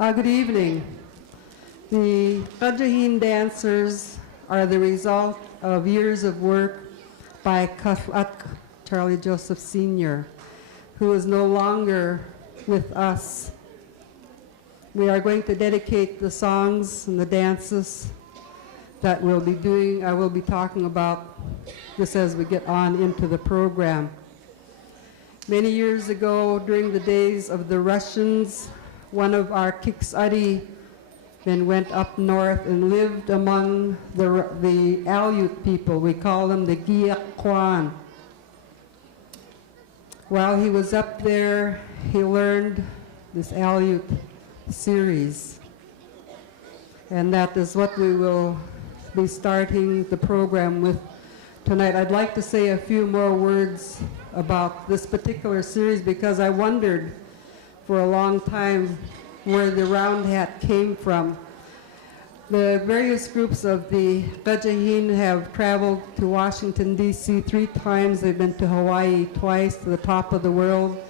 Good evening. The Kajahin dancers are the result of years of work by Kafak Charlie Joseph Sr., who is no longer with us. We are going to dedicate the songs and the dances that we'll be doing. I will be talking about this as we get on into the program. Many years ago, during the days of the Russians, one of our Kiksadi then went up north and lived among the Aleut people. We call them the Giakwan. While he was up there, he learned this Aleut series. And that is what we will be starting the program with tonight. I'd like to say a few more words about this particular series because I wondered for a long time where the round hat came from. The various groups of the Kajahin have traveled to Washington, D.C. 3 times. They've been to Hawaii twice, to the top of the world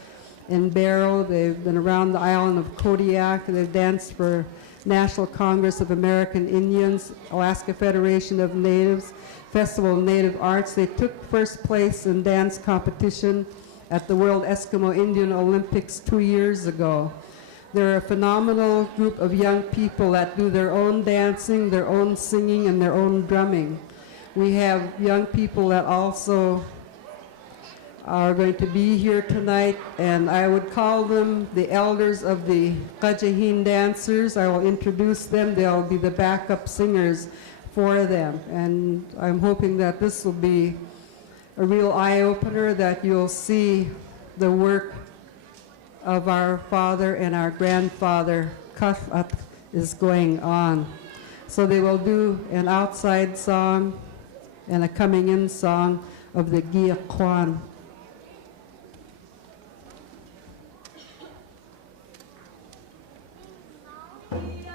in Barrow. They've been around the island of Kodiak. They've danced for National Congress of American Indians, Alaska Federation of Natives, Festival of Native Arts. They took first place in dance competition at the World Eskimo Indian Olympics 2 years ago. They're a phenomenal group of young people that do their own dancing, their own singing, and their own drumming. We have young people that also are going to be here tonight, and I would call them the elders of the Kajahin dancers. I will introduce them. They'll be the backup singers for them, and I'm hoping that this will be a real eye-opener, that you'll see the work of our father and our grandfather Kafat is going on. So they will do an outside song and a coming in song of the Giakwan. Ájaa.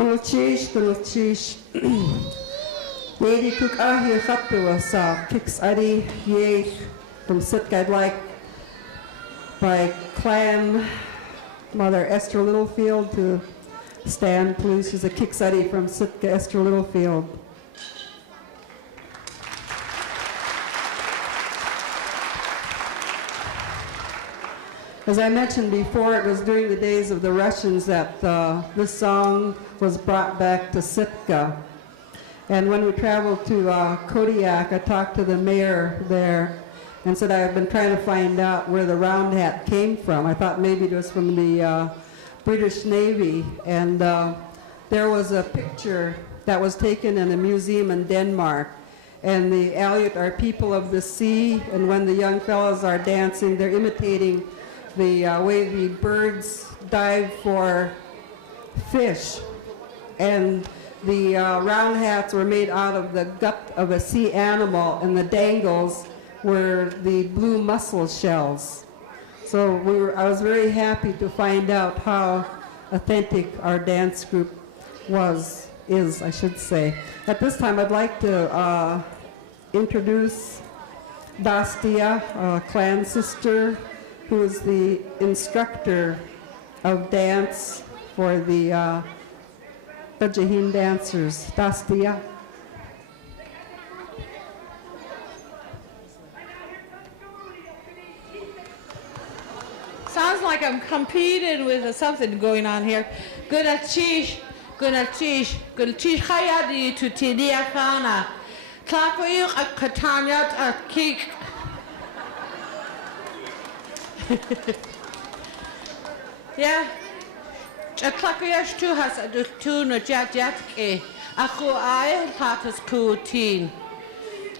Gunalchish. Yedi Cook Ahi Hapua Kicks Adi Ye from Sitka. I'd like by Clan Mother Esther Littlefield to stand, please. She's a Kiksadi from Sitka, Esther Littlefield. As I mentioned before, it was during the days of the Russians that this song was brought back to Sitka. And when we traveled to Kodiak, I talked to the mayor there and said I've been trying to find out where the round hat came from. I thought maybe it was from the British Navy. And there was a picture that was taken in a museum in Denmark. And the Aleut are people of the sea, and when the young fellows are dancing, they're imitating the way the birds dive for fish. And the round hats were made out of the gut of a sea animal, and the dangles were the blue mussel shells. So I was very happy to find out how authentic our dance group is, I should say. At this time, I'd like to introduce Dastia, a clan sister, who is the instructor of dance for the Jahin dancers. Dastia. Sounds like I'm competing with something going on here. Gunalchish, Hayadi to Tidia Kana. Tlakoyu a Katanyat a Kik. Yeah. A Tlakoyash too has a tune of Jatke. Aku I Hatas Kutin.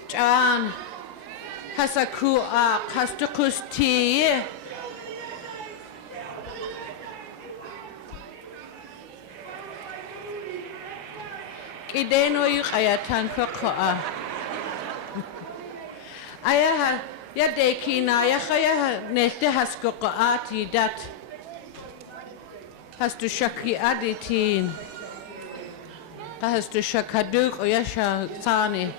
Jan has a ku has to kusti. Ideno yu ayatan kokoa. Ayaha yadekina yakaya neste has kokoati dat has to shaki aditin. Has to shakaduk oyasha sani.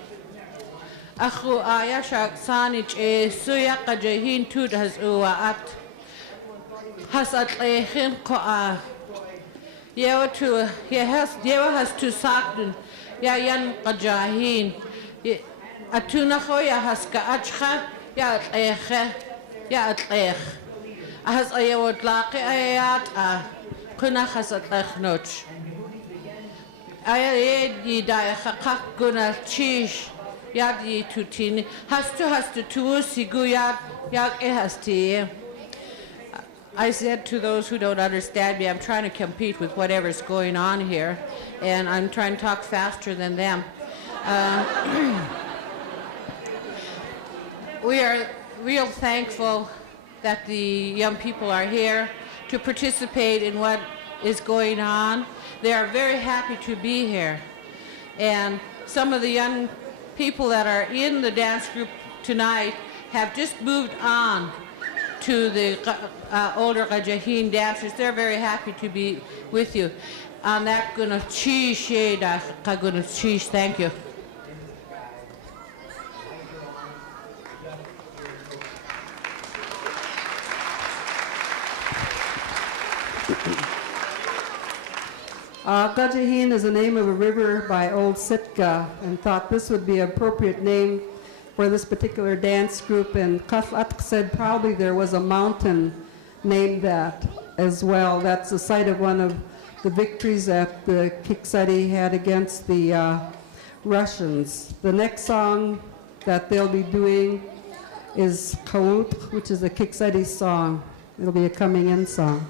Aku ayasha sani suyaka jahin tud has uaat. Has at lehin koa. Yewa has to sakdun. Ya yan qajahin. Atuna khoya has ka ajkha ya atleche ya atlech. Has ayawa tlaqi ayat kuna has atlech noch. Ayad yida khaq guna chish yadi tutini has to tuusi guyat yak has to. I said to those who don't understand me, I'm trying to compete with whatever's going on here, and I'm trying to talk faster than them. We are real thankful that the young people are here to participate in what is going on. They are very happy to be here. And some of the young people that are in the dance group tonight have just moved on to the older Rajahin dancers. They're very happy to be with you. On that, thank you. Gajahin is the name of a river by Old Sitka, and thought this would be an appropriate name for this particular dance group, and Kaflat said probably there was a mountain named that as well. That's the site of one of the victories that the Kiksadi had against the Russians. The next song that they'll be doing is Kawut, which is a Kiksadi song. It'll be a coming in song.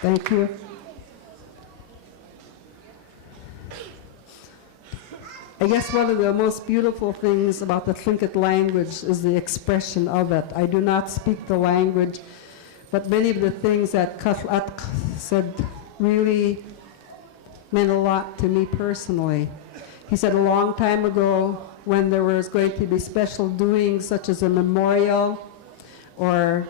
Thank you. I guess one of the most beautiful things about the Tlingit language is the expression of it. I do not speak the language, but many of the things that Katlatk said really meant a lot to me personally. He said a long time ago, when there was going to be special doings such as a memorial or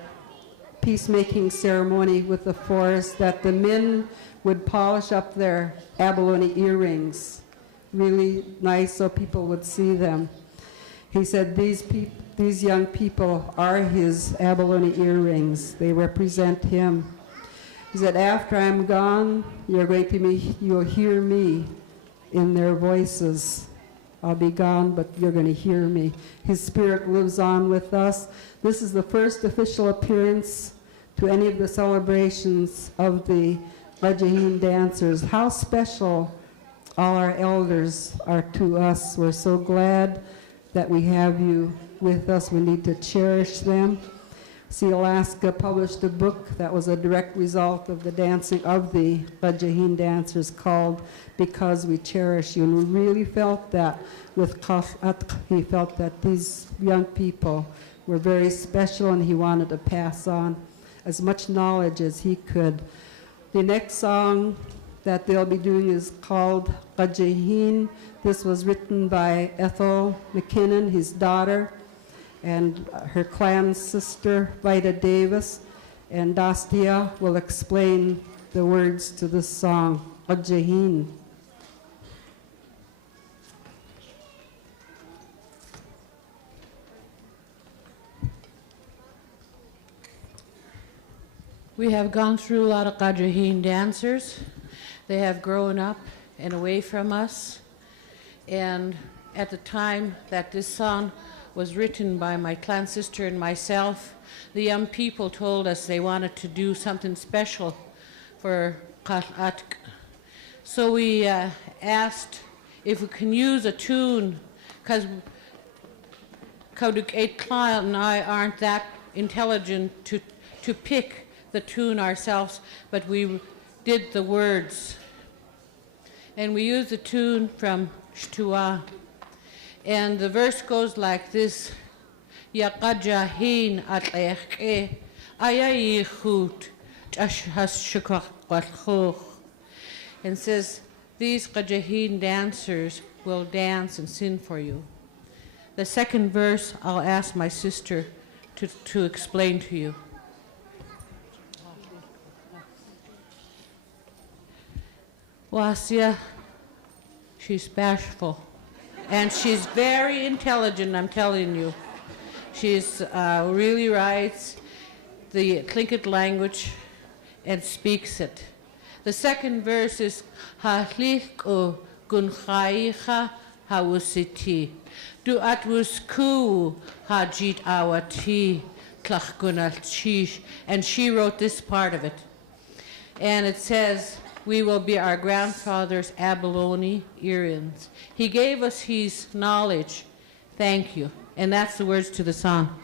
peacemaking ceremony with the forest, that the men would polish up their abalone earrings, really nice so people would see them. He said these young people are his abalone earrings. They represent him. He said, after I'm gone, you'll hear me in their voices. I'll be gone, but you're going to hear me. His spirit lives on with us. This is the first official appearance to any of the celebrations of the Héen dancers. How special all our elders are to us. We're so glad that we have you with us. We need to cherish them. Sealaska published a book that was a direct result of the dancing of the Héen dancers called Because We Cherish You. And we really felt that with Katlatk. He felt that these young people were very special and he wanted to pass on as much knowledge as he could. The next song that they'll be doing is called Héen. This was written by Ethel McKinnon, his daughter, and her clan sister, Vida Davis. And Dastia will explain the words to this song, Héen. We have gone through a lot of Héen dancers. They have grown up and away from us. And at the time that this song was written by my clan sister and myself, the young people told us they wanted to do something special for Katlatk. So we asked if we can use a tune, because Kauduk 8 Client and I aren't that intelligent to pick the tune ourselves, but we did the words. And we used the tune from Shtua. And the verse goes like this: Yaqaja Héen atleche ájaa yichut has shukach walchoch. And says, these Héen dancers will dance and sing for you. The second verse I'll ask my sister to explain to you. Wasia, she's bashful. And she's very intelligent, I'm telling you. She's really writes the Tlingit language and speaks it. The second verse is Ha'lich'u gunchaicha ha'usiti. Du atwusku ha'jit awati tlach gunalchish. And she wrote this part of it. And it says, we will be our grandfather's abalone earrings. He gave us his knowledge. Thank you. And that's the words to the song.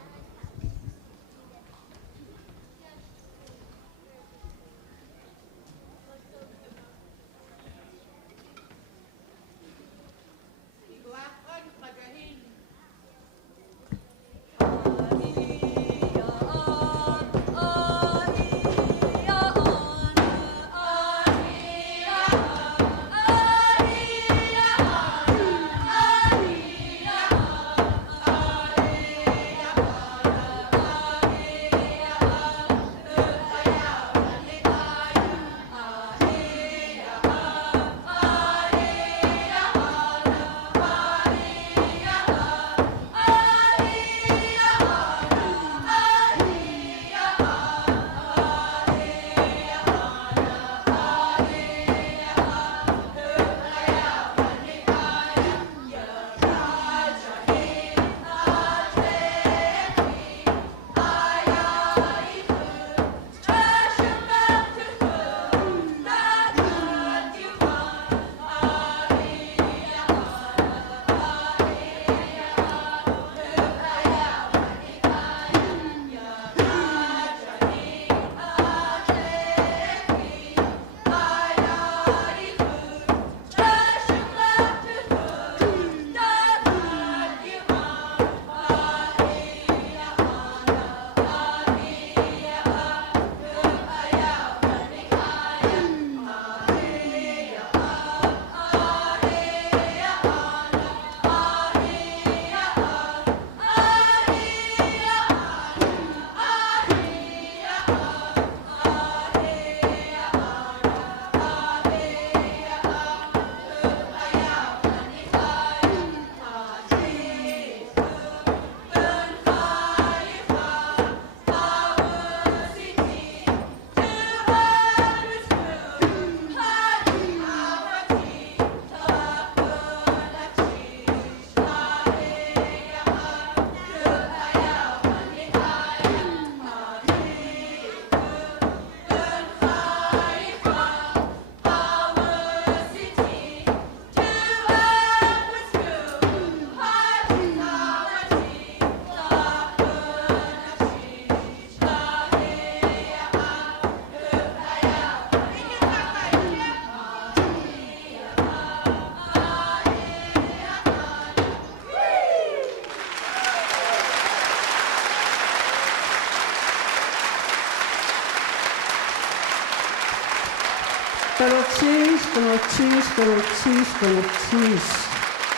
Good old cheese, good old cheese, good old cheese, good old cheese.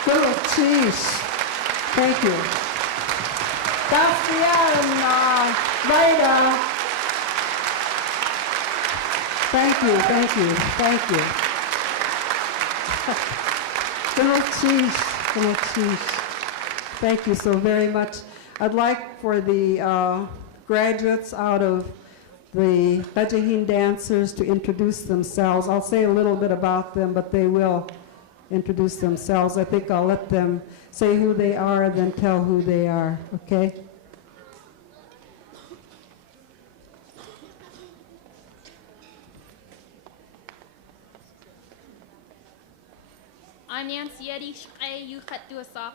Good old cheese. Thank you. Sebastian, Haida. Thank you, thank you, thank you. Good old cheese, good old cheese. Thank you so very much. I'd like for the graduates out of the Bajaheen dancers to introduce themselves. I'll say a little bit about them, but they will introduce themselves. I think I'll let them say who they are and then tell who they are, okay? I'm Nancy Eddy, Shqay Yuchat Duasak.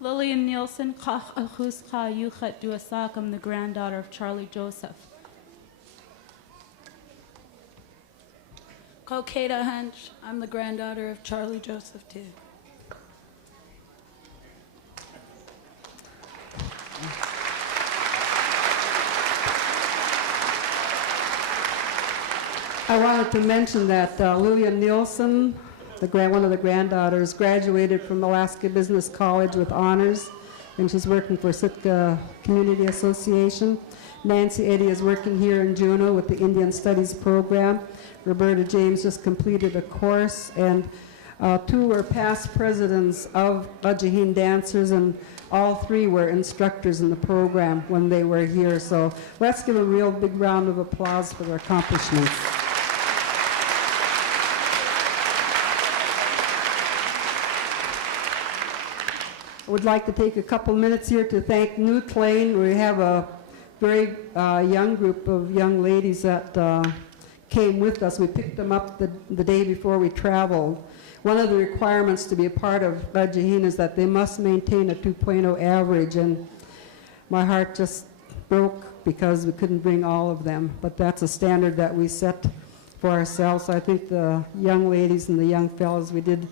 Lillian Nielsen, Kach Achus Ka Yuchat Duasak. I'm the granddaughter of Charlie Joseph. Kokeda Hunch, I'm the granddaughter of Charlie Joseph too. I wanted to mention that Lillian Nielsen, one of the granddaughters, graduated from Alaska Business College with honors, and she's working for Sitka Community Association. Nancy Eddy is working here in Juneau with the Indian Studies program. Roberta James just completed a course, and two were past presidents of Bajaheen dancers, and all three were instructors in the program when they were here. So let's give a real big round of applause for their accomplishments. I would like to take a couple minutes here to thank New Tlain. We have a very young group of young ladies that came with us. We picked them up the day before we traveled. One of the requirements to be a part of Bajaheen is that they must maintain a 2.0 average, and my heart just broke because we couldn't bring all of them. But that's a standard that we set for ourselves. So I think the young ladies and the young fellows, we did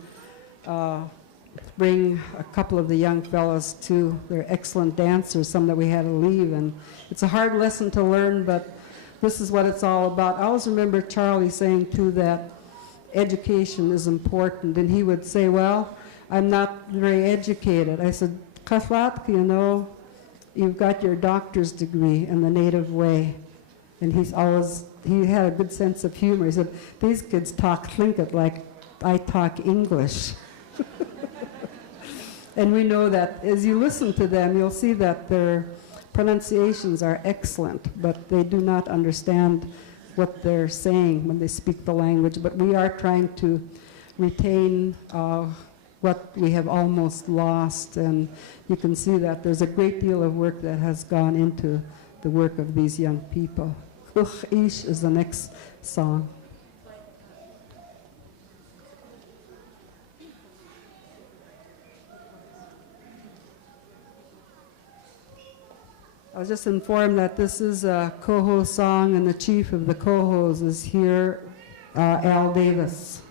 bring a couple of the young fellows too. They're excellent dancers, some that we had to leave, and it's a hard lesson to learn, but this is what it's all about. I always remember Charlie saying too that education is important, and he would say, well, I'm not very educated. I said, Kaflat, you know, you've got your doctor's degree in the native way. And he had a good sense of humor. He said, these kids talk Tlingit like I talk English. And we know that as you listen to them, you'll see that their pronunciations are excellent, but they do not understand what they're saying when they speak the language. But we are trying to retain what we have almost lost, and you can see that there's a great deal of work that has gone into the work of these young people. Uch Ish is the next song. I was just informed that this is a Coho song, and the chief of the Cohos is here, Al Davis.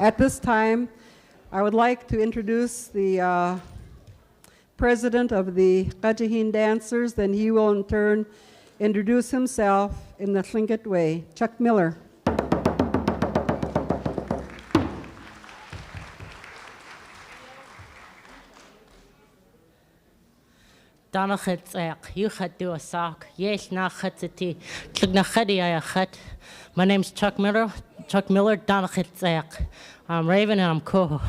At this time, I would like to introduce the president of the Qajihin dancers, then he will in turn introduce himself in the Tlingit way. Chuck Miller. Danachet Zek, Yuchat do a sock, Yes Nachetsiti, Tlignachedi Ayachet. My name's Chuck Miller, Danachet Zek. I'm Raven and I'm Koho.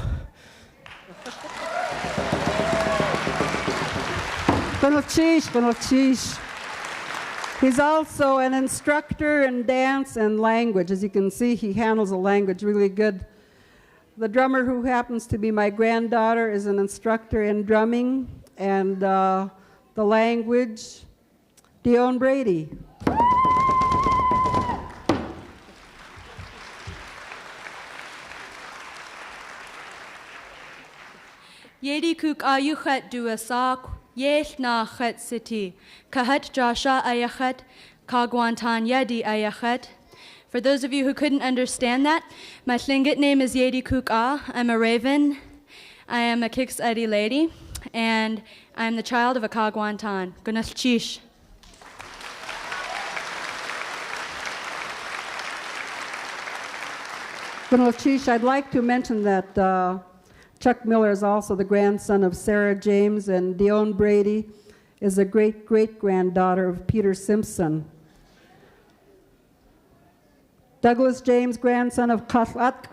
He's also an instructor in dance and language. As you can see, he handles the language really good. The drummer, who happens to be my granddaughter, is an instructor in drumming and the language, Dion Brady. Yedi kuk ayuchat duasak, yesh na chet city, kahat jasha ayachet, kagwantan yedi ayachet. For those of you who couldn't understand that, my Tlingit name is Yedi Kuk A. I'm a raven. I am a Kix Edi lady, and I'm the child of a Kagwantan. Gunas Chish. I'd like to mention that Chuck Miller is also the grandson of Sarah James, and Dion Brady is a great-great-granddaughter of Peter Simpson. Douglas James, grandson of Katlat.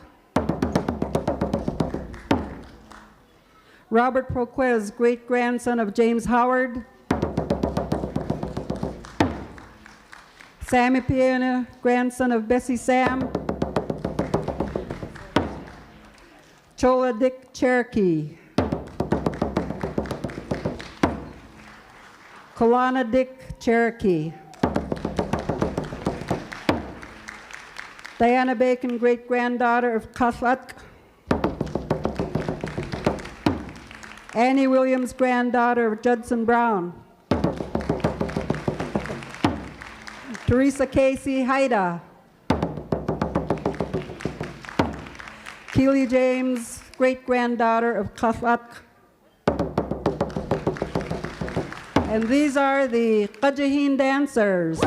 Robert Proquez, great-grandson of James Howard. Sammy Piena, grandson of Bessie Sam. Chola Dick Cherokee. Kalana Dick Cherokee. Diana Bacon, great-granddaughter of Katlat. Annie Williams, granddaughter of Judson Brown. Teresa Casey, Haida. Keely James, great-granddaughter of Katlat. And these are the Qajihin dancers.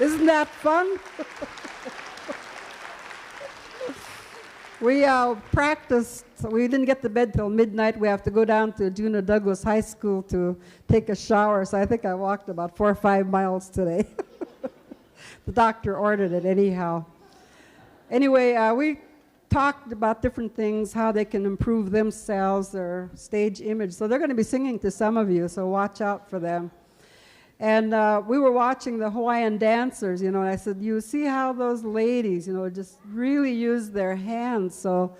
Isn't that fun? We practiced. We didn't get to bed till midnight. We have to go down to Juneau Douglas High School to take a shower. So I think I walked about 4 or 5 miles today. The doctor ordered it anyhow. Anyway, we talked about different things, how they can improve themselves, their stage image. So they're going to be singing to some of you, so watch out for them. And we were watching the Hawaiian dancers, and I said, you see how those ladies, just really use their hands. So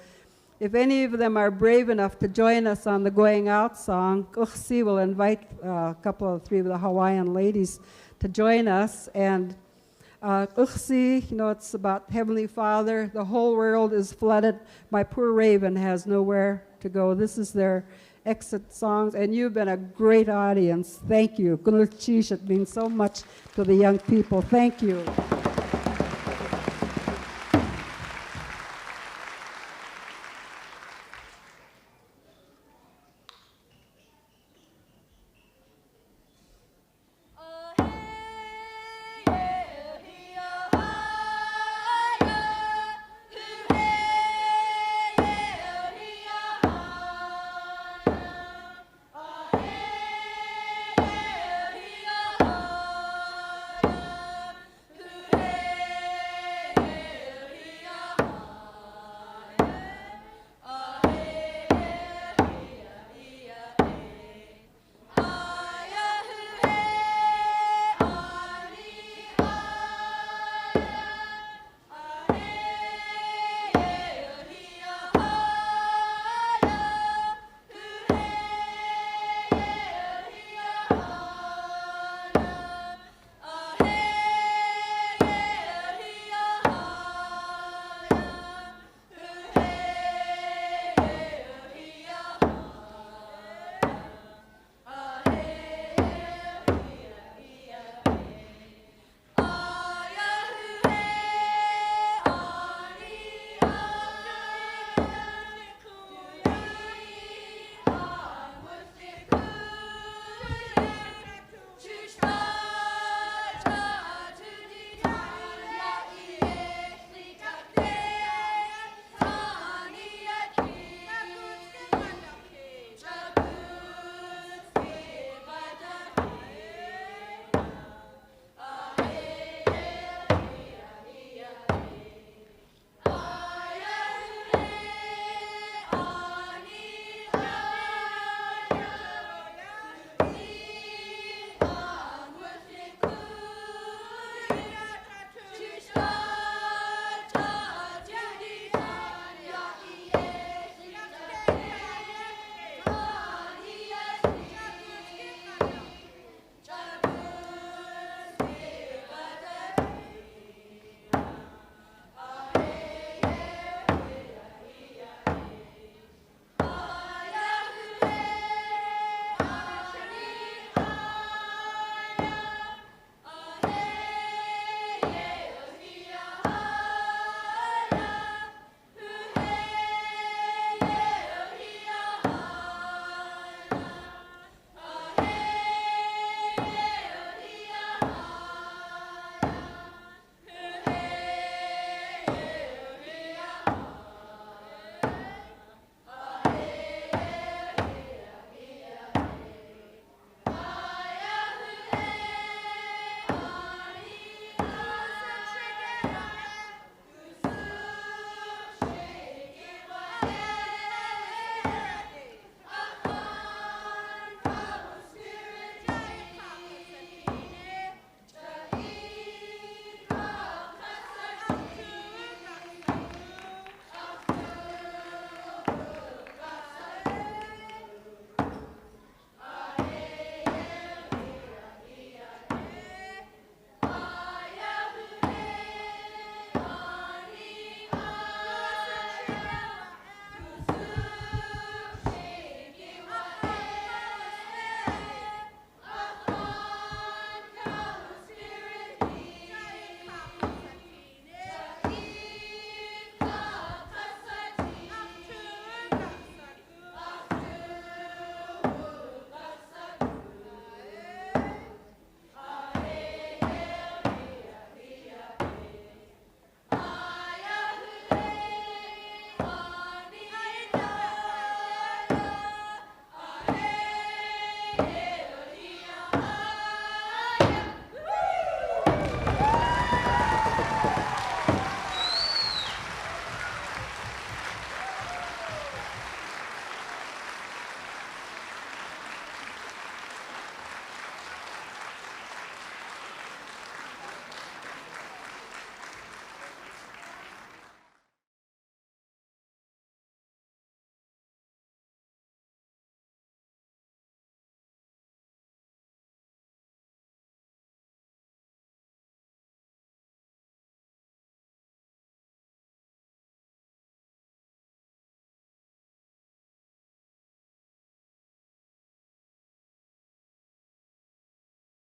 if any of them are brave enough to join us on the Going Out song, Uxi will invite a couple of 3 of the Hawaiian ladies to join us. And Uxi, it's about Heavenly Father. The whole world is flooded. My poor raven has nowhere to go. This is their exit songs, and you've been a great audience. Thank you. It means so much to the young people. Thank you.